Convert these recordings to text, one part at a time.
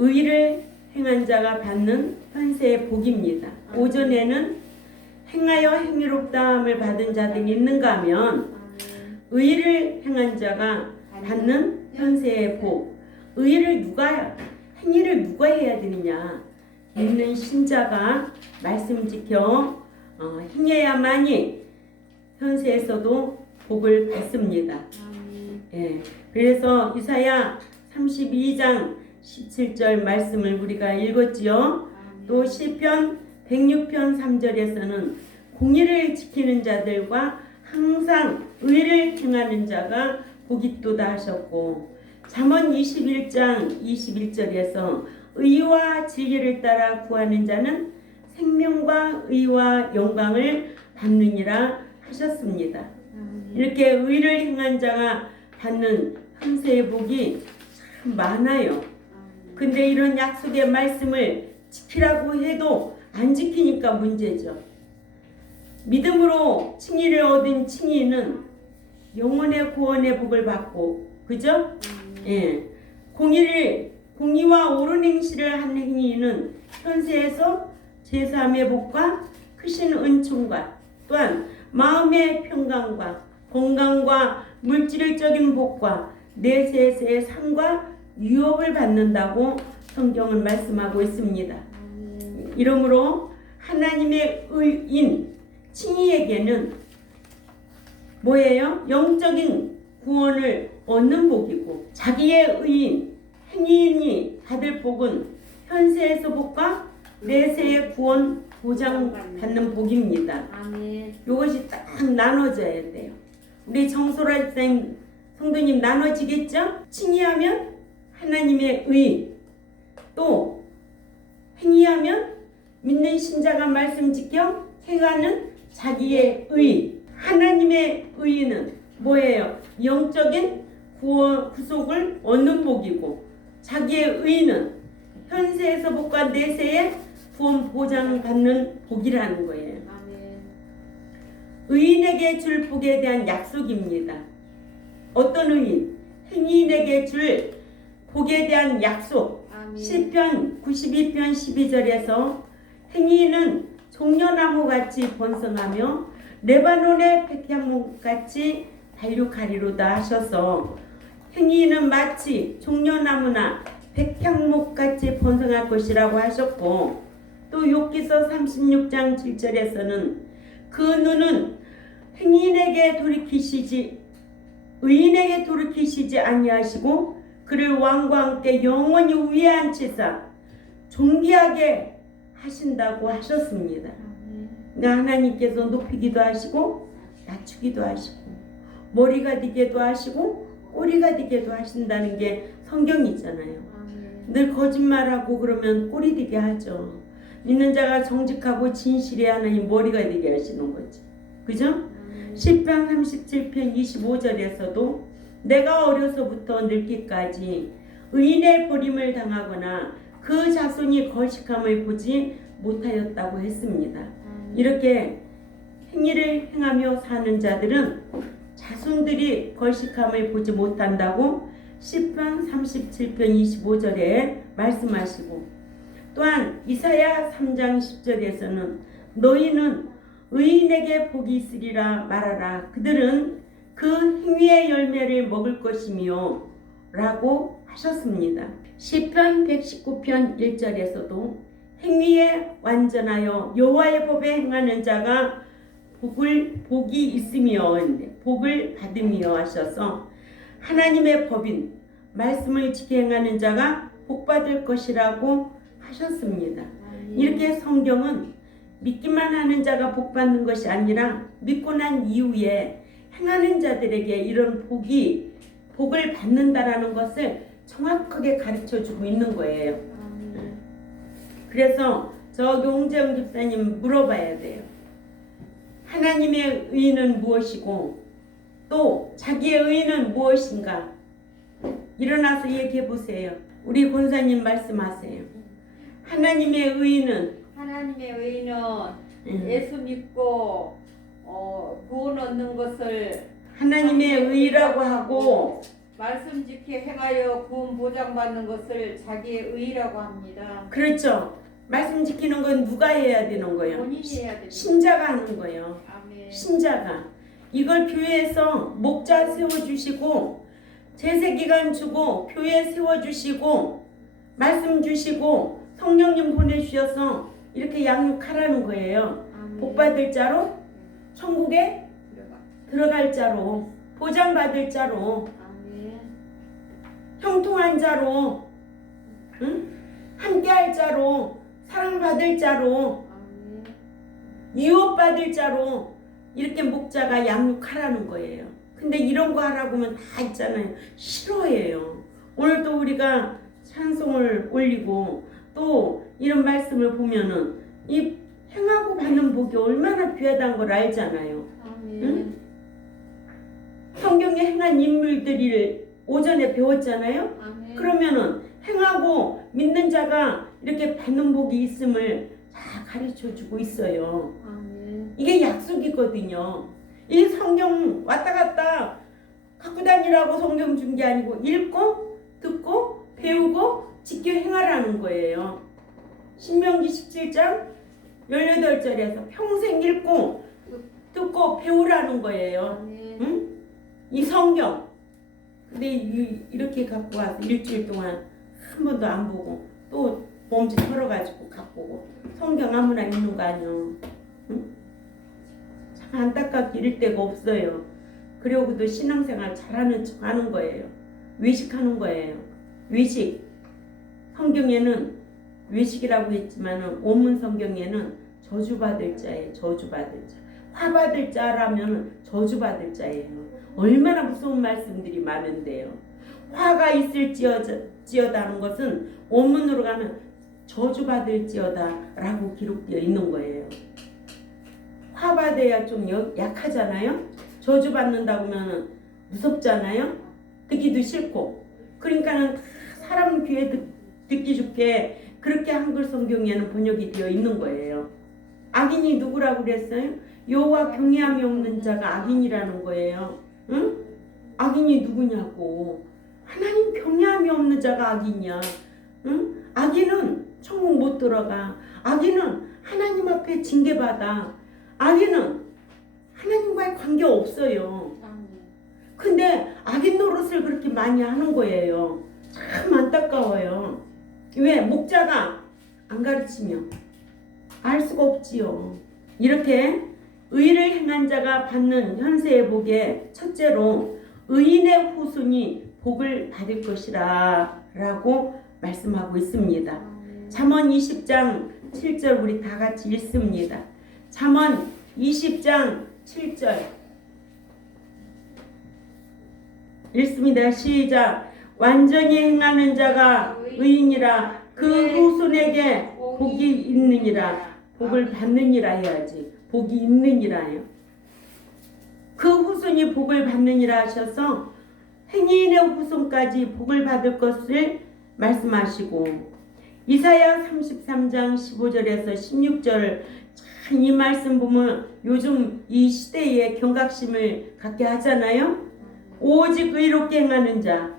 의를 행한 자가 받는 현세의 복입니다. 오전에는 행하여 행위롭다함을 받은 자들이 있는가 하면 의를 행한 자가 받는 현세의 복. 행위를 누가 해야 되느냐? 믿는 신자가 말씀 지켜 행해야만이 현세에서도 복을 받습니다. 예, 그래서 이사야 32장 17절 말씀을 우리가 읽었지요. 또 시편 106편 3절에서는 공의를 지키는 자들과 항상 의를 행하는 자가 복이 있도다 하셨고, 잠언 21장 21절에서 의와 진리를 따라 구하는 자는 생명과 의와 영광을 받느니라 하셨습니다. 이렇게 의를 행한 자가 받는 현세의 복이 참 많아요. 근데 이런 약속의 말씀을 지키라고 해도 안 지키니까 문제죠. 믿음으로 칭의를 얻은 칭의는 영혼의 구원의 복을 받고, 그죠? 예. 공의와 옳은 행실을 한 행위는 현세에서 제3의 복과 크신 은총과 또한 마음의 평강과 건강과 물질적인 복과 내세에서의 상과 유업을 받는다고 성경은 말씀하고 있습니다. 이러므로 하나님의 의인 칭의에게는 뭐예요? 영적인 구원을 얻는 복이고, 자기의 의인 행위인이 받을 복은 현세에서 복과 내세의 구원 보장받는 복입니다. 이것이 딱 나눠져야 돼요. 우리 정소라 성도님 나눠지겠죠? 칭의하면 하나님의 의, 또 행위하면 믿는 신자가 말씀 지켜 행하는 자기의 의. 하나님의 의는 뭐예요? 영적인 구속을 얻는 복이고, 자기의 의는 현세에서 복과 내세의 구원 보장받는 복이라는 거예요. 의인에게 줄 복에 대한 약속입니다. 어떤 의인? 행위인에게 줄 복에 대한 약속. 시편 92편 12절에서 행위인은 종려나무같이 번성하며 레바논의 백향목같이 달육하리로다 하셔서, 행위인은 마치 종려나무나 백향목같이 번성할 것이라고 하셨고, 또 욥기서 36장 7절에서는 그 눈은 의인에게 돌이키시지 아니하시고 그를 왕과 함께 영원히 위에 앉히사 존귀하게 하신다고 하셨습니다. 그러니까 하나님께서 높이기도 하시고 낮추기도 하시고 머리가 되게도 하시고 꼬리가 되게도 하신다는 게 성경이잖아요. 늘 거짓말하고 그러면 꼬리 되게 하죠. 믿는 자가 정직하고 진실해야 하나님 머리가 되게 하시는 거지. 그죠? 시편 37편 25절에서도 내가 어려서부터 늙기까지 의인의 버림을 당하거나 그 자손이 거식함을 보지 못하였다고 했습니다. 이렇게 행위를 행하며 사는 자들은 자손들이 거식함을 보지 못한다고 시편 37편 25절에 말씀하시고, 또한 이사야 3장 10절에서는 너희는 의인에게 복이 있으리라 말하라. 그들은 그 행위의 열매를 먹을 것이며 라고 하셨습니다. 시편 119편 1절에서도 행위에 완전하여 여호와의 법에 행하는 자가 복이 있으며 복을 받으며 하셔서 하나님의 법인 말씀을 지켜 행하는 자가 복받을 것이라고 하셨습니다. 이렇게 성경은 믿기만 하는 자가 복받는 것이 아니라 믿고 난 이후에 행하는 자들에게 이런 복을 받는다라는 것을 정확하게 가르쳐주고 있는 거예요. 그래서 저 용재영 집사님 물어봐야 돼요. 하나님의 의는 무엇이고 또 자기의 의는 무엇인가? 일어나서 얘기해 보세요. 우리 권사님 말씀하세요. 하나님의 의는 예수 믿고 구원 얻는 것을 하나님의 의라고 하고 말씀 지켜 행하여 구원 보장받는 것을 자기의 의라고 합니다. 그렇죠. 말씀 지키는 건 누가 해야 되는 거예요? 본인이 해야 됩니다. 신자가 하는 거예요. 아멘. 신자가. 이걸 교회에서 목자 세워주시고 제세기간 주고 교회 세워주시고 말씀 주시고 성령님 보내주셔서 이렇게 양육하라는 거예요. 아멘. 복받을 자로 천국에 들어갈 자로 보장받을 자로 아멘. 형통한 자로 응? 함께할 자로 사랑받을 자로 아멘. 유업받을 자로 이렇게 목자가 양육하라는 거예요. 근데 이런 거 하라고 하면 다 있잖아요. 싫어해요. 오늘도 우리가 찬송을 올리고 또 이런 말씀을 보면은 이 행하고 받는 복이 얼마나 귀하다는 걸 알잖아요. 아멘. 응? 성경에 행한 인물들을 오전에 배웠잖아요. 아멘. 그러면은 행하고 믿는 자가 이렇게 받는 복이 있음을 다 가르쳐 주고 있어요. 아멘. 이게 약속이거든요. 이 성경 왔다 갔다 갖고 다니라고 성경 준 게 아니고 읽고 듣고 배우고 지켜 행하라는 거예요. 신명기 17장 18절에서 평생 읽고 듣고 배우라는 거예요. 아멘. 응? 이 성경. 근데 이렇게 갖고 와서 일주일 동안 한 번도 안 보고 또 몸짓 털어가지고 갖고 오고 성경 아무나 읽는 거 아니요. 응? 참 안타깝게 읽을 데가 없어요. 그러고도 신앙생활 잘하는 척 하는 거예요. 외식하는 거예요. 외식. 성경에는 외식이라고 했지만 원문 성경에는 저주받을 자예요. 저주받을 자. 화받을 자라면 저주받을 자예요. 얼마나 무서운 말씀들이 많은데요. 화가 있을지어다는 것은 원문으로 가면 저주받을지어다라고 기록되어 있는 거예요. 화받아야 좀 약하잖아요. 저주받는다고 하면 무섭잖아요. 듣기도 싫고. 그러니까는 다 사람 귀에 듣기 좋게 그렇게 한글 성경에는 번역이 되어 있는 거예요. 악인이 누구라고 그랬어요? 여호와 경외함이 없는 자가 악인이라는 거예요. 응? 악인이 누구냐고. 하나님 경외함이 없는 자가 악인이야. 응? 악인은 천국 못 들어가. 악인은 하나님 앞에 징계받아. 악인은 하나님과의 관계 없어요. 근데 악인 노릇을 그렇게 많이 하는 거예요. 참 안타까워요. 왜? 목자가 안 가르치면 알 수가 없지요. 이렇게 의를 행한 자가 받는 현세의 복에 첫째로 의인의 후손이 복을 받을 것이라 라고 말씀하고 있습니다. 잠언 20장 7절 우리 다 같이 읽습니다. 잠언 20장 7절 읽습니다. 시작. 완전히 행하는 자가 의인이라 그 후손에게 복이 있느니라. 복을 받느니라 해야지. 복이 있느니라요. 그 후손이 복을 받느니라 하셔서 행인의 후손까지 복을 받을 것을 말씀하시고 이사야 33장 15절에서 16절 참 이 말씀 보면 요즘 이 시대에 경각심을 갖게 하잖아요. 오직 의롭게 행하는 자,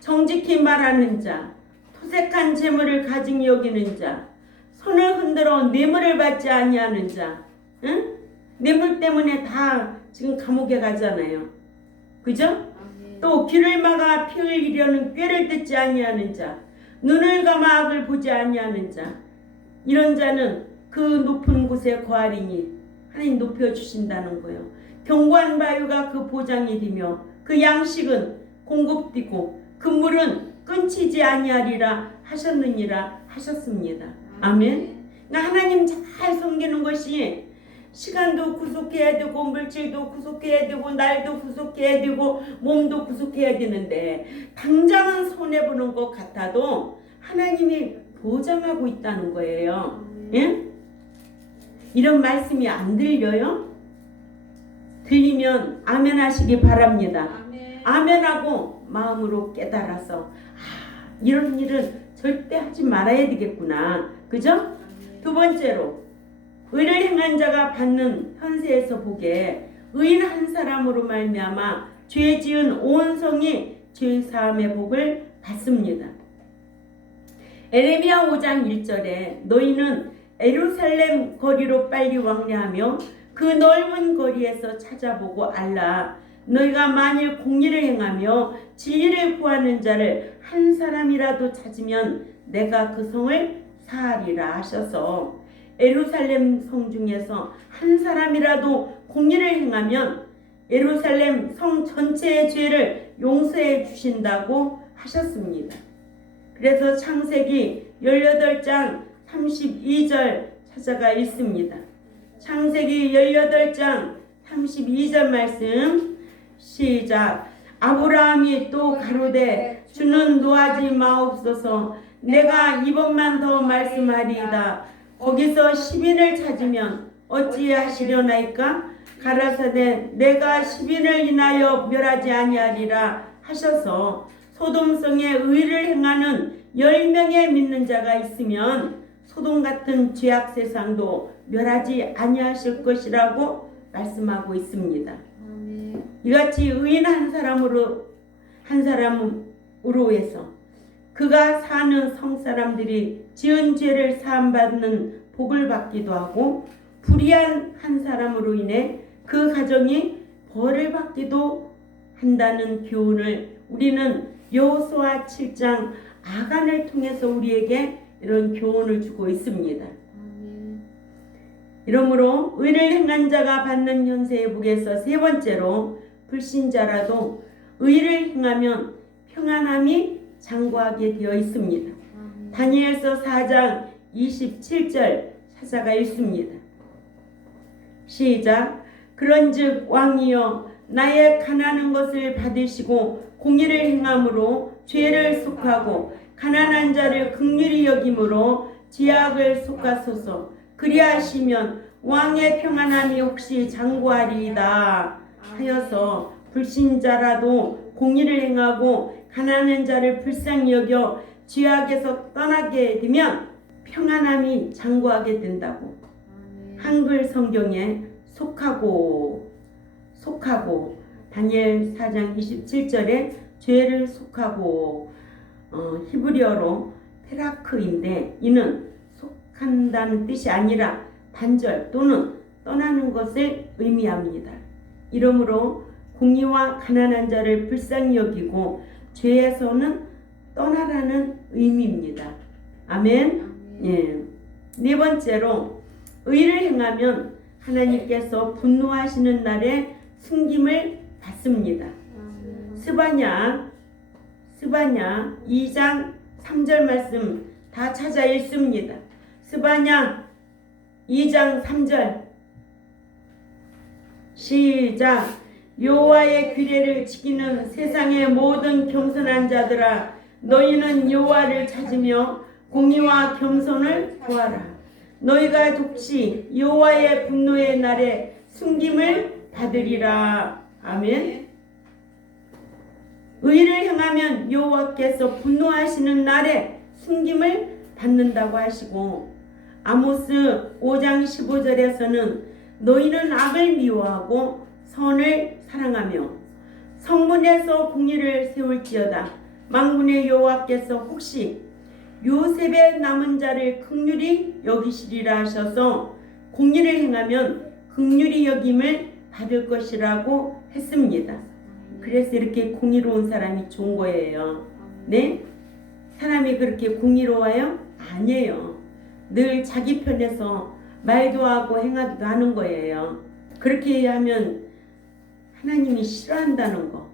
정직히 말하는 자, 토색한 재물을 가증 여기는 자, 손을 흔들어 뇌물을 받지 아니하는 자, 응? 뇌물 때문에 다 지금 감옥에 가잖아요. 그죠? 또 귀를 막아 피 흘리려는 꾀를 듣지 아니하는 자, 눈을 감아 악을 보지 아니하는 자, 이런 자는 그 높은 곳에 거하리니 하나님 높여주신다는 거예요. 견고한 바위가 그 보장이 되며 그 양식은 공급되고 그 물은 끊치지 아니하리라 하셨느니라 하셨습니다. 아멘. 그러니까 하나님 잘 섬기는 것이 시간도 구속해야 되고 물질도 구속해야 되고 날도 구속해야 되고 몸도 구속해야 되는데 당장은 손해보는 것 같아도 하나님이 보장하고 있다는 거예요. 예? 이런 말씀이 안 들려요? 들리면 아멘 하시기 바랍니다. 아멘하고 마음으로 깨달아서 이런 일은 절대 하지 말아야 되겠구나. 그죠? 두 번째로 의를 행한 자가 받는 현세에서 보게 의인 한 사람으로 말미암아 죄 지은 온 성이 죄 사함의 복을 받습니다. 에레미야 5장 1절에 너희는 예루살렘 거리로 빨리 왕래하며 그 넓은 거리에서 찾아보고 알라. 너희가 만일 공의를 행하며 진리를 구하는 자를 한 사람이라도 찾으면 내가 그 성을 사하리라 하셔서 예루살렘 성 중에서 한 사람이라도 공의를 행하면 예루살렘 성 전체의 죄를 용서해 주신다고 하셨습니다. 그래서 창세기 18장 32절 찾아가 있습니다. 창세기 18장 32절 말씀 시작. 아브라함이 또 가로되 주는 노하지 마옵소서. 내가 이번만 더 말씀하리이다. 거기서 10인을 찾으면 어찌하시려나이까? 가라사대 내가 10인을 인하여 멸하지 아니하리라 하셔서 소돔성에 의를 행하는 10명의 믿는 자가 있으면 소돔 같은 죄악 세상도 멸하지 아니하실 것이라고 말씀하고 있습니다. 이같이 의인 한 사람으로 해서 그가 사는 성 사람들이 지은 죄를 사함받는 복을 받기도 하고 불의한 한 사람으로 인해 그 가정이 벌을 받기도 한다는 교훈을 우리는 여호수아 7장 아간을 통해서 우리에게 이런 교훈을 주고 있습니다. 이러므로 의를 행한 자가 받는 현세의 복에서 세 번째로 불신자라도 의를 행하면 평안함이 장구하게 되어 있습니다. 다니엘서 4장 27절 찾아가 있습니다. 시작. 그런즉 왕이여 나의 가난한 것을 받으시고 공의를 행함으로 죄를 속하고 가난한 자를 긍휼히 여김으로 죄악을 속하소서. 그리하시면 왕의 평안함이 혹시 장구하리이다 하여서 불신자라도 공의를 행하고 가난한 자를 불쌍히 여겨 죄악에서 떠나게 되면 평안함이 장구하게 된다고. 한글 성경에 속하고 다니엘 4장 27절에 죄를 속하고 히브리어로 페라크인데 이는 속한다는 뜻이 아니라 단절 또는 떠나는 것을 의미합니다. 이러므로 공의와 가난한 자를 불쌍히 여기고 죄에서는 떠나라는 의미입니다. 아멘. 예. 네 번째로 의를 행하면 하나님께서 분노하시는 날에 숨김을 받습니다. 스바냐 2장 3절 말씀 다 찾아 읽습니다. 스바냐 2장 3절 시작. 여호와의 규례를 지키는 세상의 모든 겸손한 자들아 너희는 여호와를 찾으며 공의와 겸손을 구하라. 너희가 독시 여호와의 분노의 날에 숨김을 받으리라. 아멘. 의를 행하면 여호와께서 분노하시는 날에 숨김을 받는다고 하시고 아모스 5장 15절에서는 너희는 악을 미워하고 선을 사랑하며 성문에서 공의를 세울지어다. 만군의 여호와께서 혹시 요셉의 남은 자를 긍휼히 여기시리라 하셔서 공의를 행하면 긍휼히 여김을 받을 것이라고 했습니다. 그래서 이렇게 공의로운 사람이 좋은 거예요. 네? 사람이 그렇게 공의로워요? 아니에요. 늘 자기 편에서 말도 하고 행하기도 하는 거예요. 그렇게 하면 하나님이 싫어한다는 거.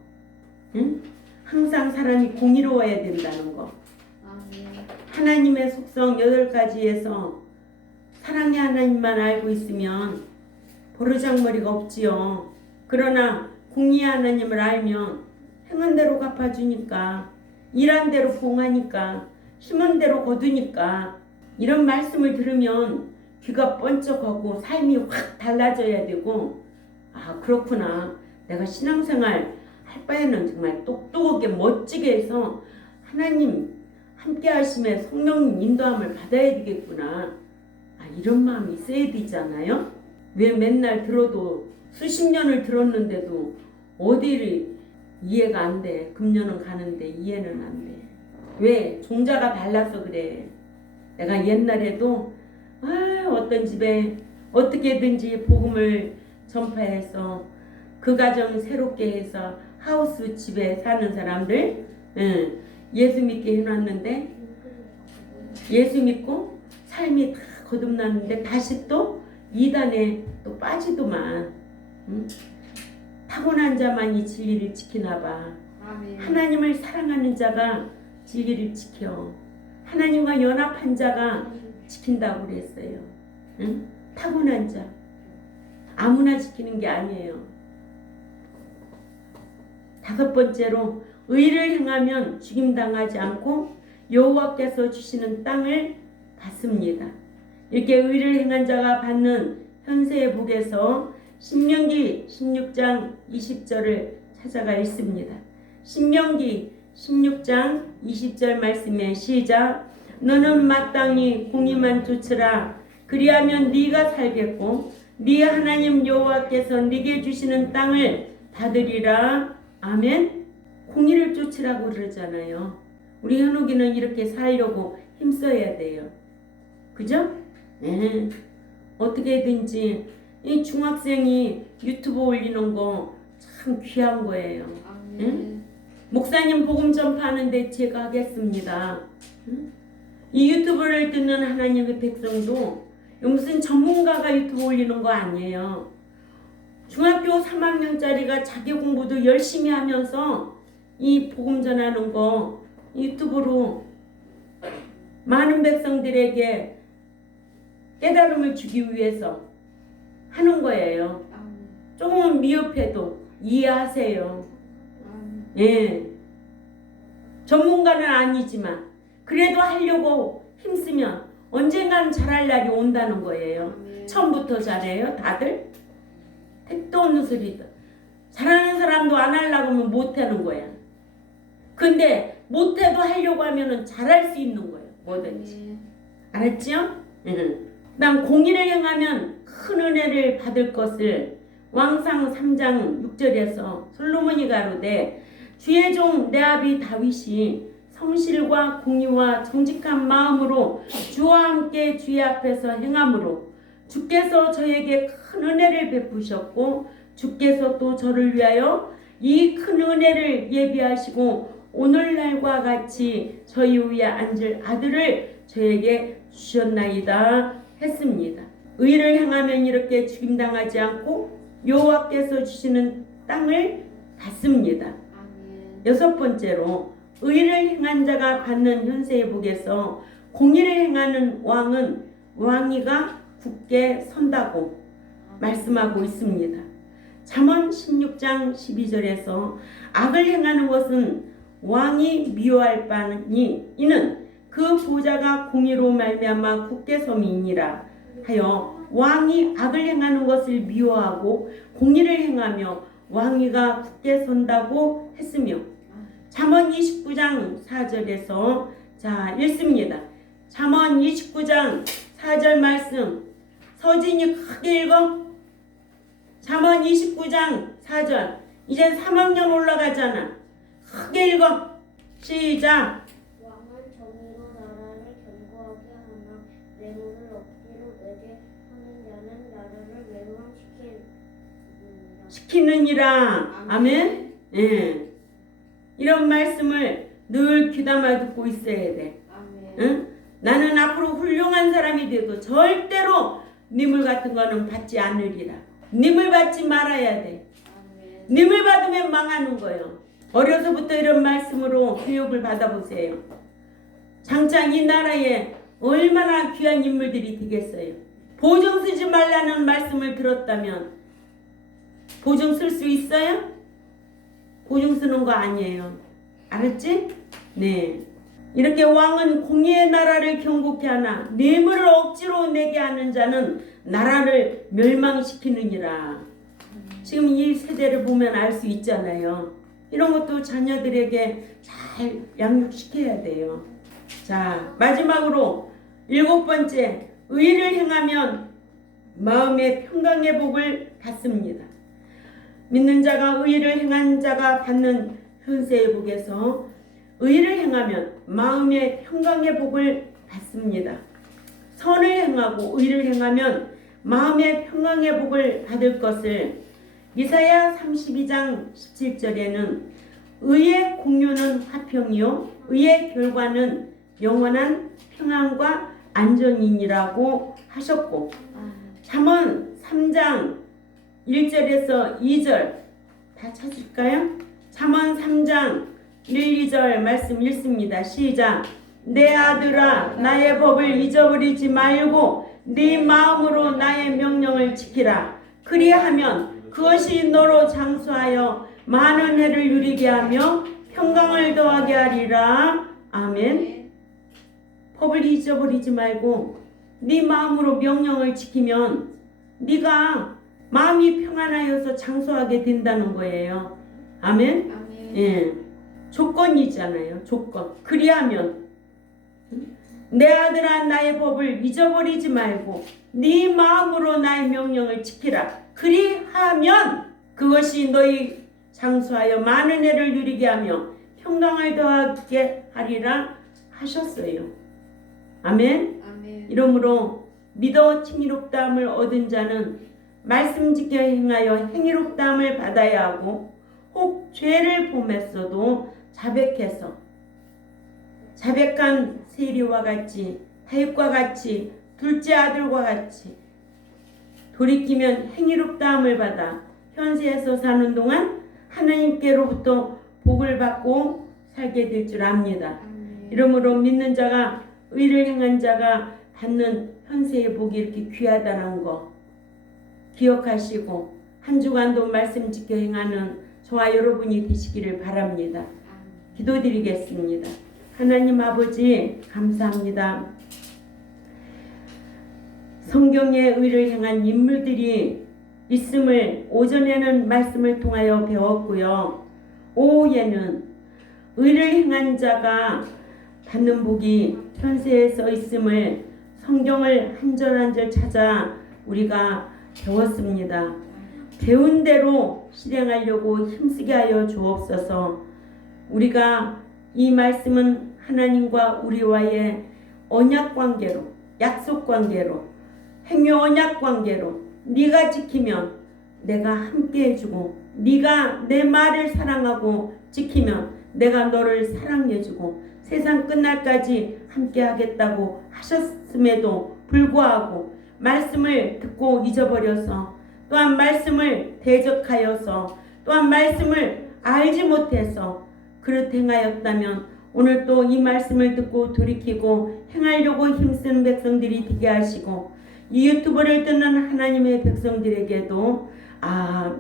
응? 항상 사람이 공의로워야 된다는 거. 하나님의 속성 8가지에서 사랑의 하나님만 알고 있으면 버르장머리가 없지요. 그러나 공의의 하나님을 알면 행한 대로 갚아주니까 일한 대로 봉하니까 심은 대로 거두니까 이런 말씀을 들으면 귀가 번쩍하고 삶이 확 달라져야 되고 아 그렇구나. 내가 신앙생활 할 바에는 정말 똑똑하게 멋지게 해서 하나님 함께 하심에 성령님 인도함을 받아야 되겠구나. 아, 이런 마음이 있어야 되잖아요. 왜 맨날 들어도 수십 년을 들었는데도 어디를 이해가 안 돼. 금년은 가는데 이해는 안 돼. 왜? 종자가 달라서 그래. 내가 옛날에도 어떤 집에 어떻게든지 복음을 전파해서 그 가정 새롭게 해서 하우스 집에 사는 사람들 예수 믿게 해놨는데 예수 믿고 삶이 다 거듭났는데 다시 또 이단에 또 빠지더만. 타고난 자만이 진리를 지키나 봐. 아멘. 하나님을 사랑하는 자가 진리를 지켜. 하나님과 연합한 자가 지킨다고 그랬어요. 응? 타고난 자. 아무나 지키는 게 아니에요. 5번째로 의를 행하면 죽임당하지 않고 여호와께서 주시는 땅을 받습니다. 이렇게 의를 행한 자가 받는 현세의 복에서 신명기 16장 20절을 찾아가 읽습니다. 신명기 16장 20절 말씀에 시작. 너는 마땅히 공의만 쫓으라. 그리하면 네가 살겠고 네 하나님 여호와께서 네게 주시는 땅을 받으리라. 아멘. 공의를 쫓으라고 그러잖아요. 우리 현욱이는 이렇게 살려고 힘써야 돼요. 그죠? 네. 어떻게든지 이 중학생이 유튜브 올리는 거 참 귀한 거예요. 응? 목사님 복음 전파하는데 제가 하겠습니다. 응? 이 유튜브를 듣는 하나님의 백성도 무슨 전문가가 유튜브 올리는 거 아니에요. 중학교 3학년짜리가 자기 공부도 열심히 하면서 이 복음 전하는 거 유튜브로 많은 백성들에게 깨달음을 주기 위해서 하는 거예요. 조금은 미흡해도 이해하세요. 예. 전문가는 아니지만 그래도 하려고 힘쓰면 언젠가는 잘할 날이 온다는 거예요. 처음부터 잘해요, 다들? 택도 없는 소리다. 잘하는 사람도 안 하려고 하면 못하는 거야. 근데 못해도 하려고 하면은 잘할 수 있는 거예요. 뭐든지. 알았죠? 난 공의를 행하면 큰 은혜를 받을 것을 왕상 3장 6절에서 솔로몬이 가로되 주의 종 내 아비 다윗이 성실과 공의와 정직한 마음으로 주와 함께 주의 앞에서 행함으로 주께서 저에게 큰 은혜를 베푸셨고 주께서 또 저를 위하여 이 큰 은혜를 예비하시고 오늘날과 같이 저희 위에 앉을 아들을 저에게 주셨나이다 했습니다. 의를 행하면 이렇게 죽임당하지 않고 여호와께서 주시는 땅을 받습니다. 6번째로 의를 행한 자가 받는 현세의 복에서 공의를 행하는 왕은 왕위가 굳게 선다고 말씀하고 있습니다. 잠언 16장 12절에서 악을 행하는 것은 왕이 미워할 바니 이는 그 보좌가 공의로 말미암아 굳게 섬이니라 하여 왕이 악을 행하는 것을 미워하고 공의를 행하며 왕위가 굳게 선다고 했으며 잠언 29장 4절에서 자 읽습니다. 잠언 29장 4절 말씀 서진이 크게 읽어. 잠언 29장 4절 이제 3학년 올라가잖아. 크게 읽어. 시작. 왕은 정의로 나라를 견고하게 하나 뇌물을 억지로 내게 하는 자는 나라를 시키느니라. 아멘. 예. 이런 말씀을 늘 귀담아 듣고 있어야 돼. 응? 나는 앞으로 훌륭한 사람이 되고 절대로 뇌물 같은 거는 받지 않으리라. 뇌물 받지 말아야 돼. 뇌물 받으면 망하는 거예요. 어려서부터 이런 말씀으로 교육을 받아보세요. 장창 이 나라에 얼마나 귀한 인물들이 되겠어요. 보증 쓰지 말라는 말씀을 들었다면 보증 쓸 수 있어요? 보증 쓰는 거 아니에요. 알았지? 네. 이렇게 왕은 공의의 나라를 경고케 하나 뇌물을 억지로 내게 하는 자는 나라를 멸망시키느니라. 지금 이 세대를 보면 알 수 있잖아요. 이런 것도 자녀들에게 잘 양육시켜야 돼요. 자, 마지막으로 7번째, 의를 행하면 마음의 평강의 복을 받습니다. 믿는 자가 의를 행한 자가 받는 현세의 복에서 의를 행하면 마음의 평강의 복을 받습니다. 선을 행하고 의를 행하면 마음의 평강의 복을 받을 것을 이사야 32장 17절에는 의의 공유는 화평이요 의의 결과는 영원한 평안과 안전이니라고 하셨고, 잠언 3장 1절에서 2절 다 찾을까요? 잠언 3장 1, 2절 말씀 읽습니다. 시작. 내 아들아 나의 법을 잊어버리지 말고 네 마음으로 나의 명령을 지키라. 그리하면 그것이 너로 장수하여 많은 해를 누리게 하며 평강을 더하게 하리라. 아멘. 법을 잊어버리지 말고 네 마음으로 명령을 지키면 네가 마음이 평안하여서 장수하게 된다는 거예요. 아멘. 아멘. 예, 조건이잖아요. 조건. 그리하면 내 아들아 나의 법을 잊어버리지 말고 네 마음으로 나의 명령을 지키라. 그리하면 그것이 너희 장수하여 많은 해를 누리게 하며 평강을 더하게 하리라 하셨어요. 아멘. 아멘. 이러므로 믿어 칭의롭다함을 얻은 자는 말씀 지켜 행하여 행의롭다함을 받아야 하고, 혹 죄를 범했어도 자백해서 자백한 세리와 같이 다윗과 같이 둘째 아들과 같이 돌이키면 행의롭다함을 받아 현세에서 사는 동안 하나님께로부터 복을 받고 살게 될 줄 압니다. 이러므로 믿는 자가 의를 행한 자가 받는 현세의 복이 이렇게 귀하다는 거 기억하시고 한 주간도 말씀 지켜 행하는 저와 여러분이 되시기를 바랍니다. 기도드리겠습니다. 하나님 아버지 감사합니다. 성경의 의를 행한 인물들이 있음을 오전에는 말씀을 통하여 배웠고요. 오후에는 의를 행한 자가 받는 복이 현세에 써 있음을 성경을 한 절 한 절 찾아 우리가 배웠습니다. 배운 대로 실행하려고 힘쓰게 하여 주옵소서. 우리가 이 말씀은 하나님과 우리와의 언약 관계로, 약속 관계로, 행위 언약 관계로 네가 지키면 내가 함께 해주고, 네가 내 말을 사랑하고 지키면 내가 너를 사랑해주고 세상 끝날까지 함께 하겠다고 하셨음에도 불구하고 말씀을 듣고 잊어버려서, 또한 말씀을 대적하여서, 또한 말씀을 알지 못해서 그렇게 행하였다면 오늘 또 이 말씀을 듣고 돌이키고 행하려고 힘쓰는 백성들이 되게 하시고, 이 유튜브를 듣는 하나님의 백성들에게도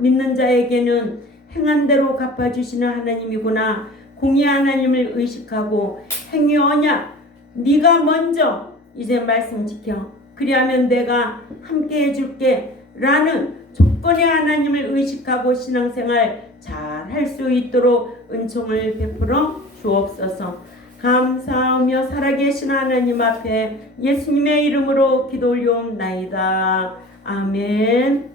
믿는 자에게는 행한 대로 갚아주시는 하나님이구나, 공의 하나님을 의식하고 행위 언약 네가 먼저 이제 말씀 지켜 그리하면 내가 함께 해줄게 라는 조건의 하나님을 의식하고 신앙생활 잘 할 수 있도록 은총을 베풀어 주옵소서. 감사하며 살아계신 하나님 앞에 예수님의 이름으로 기도 올려옵나이다. 아멘.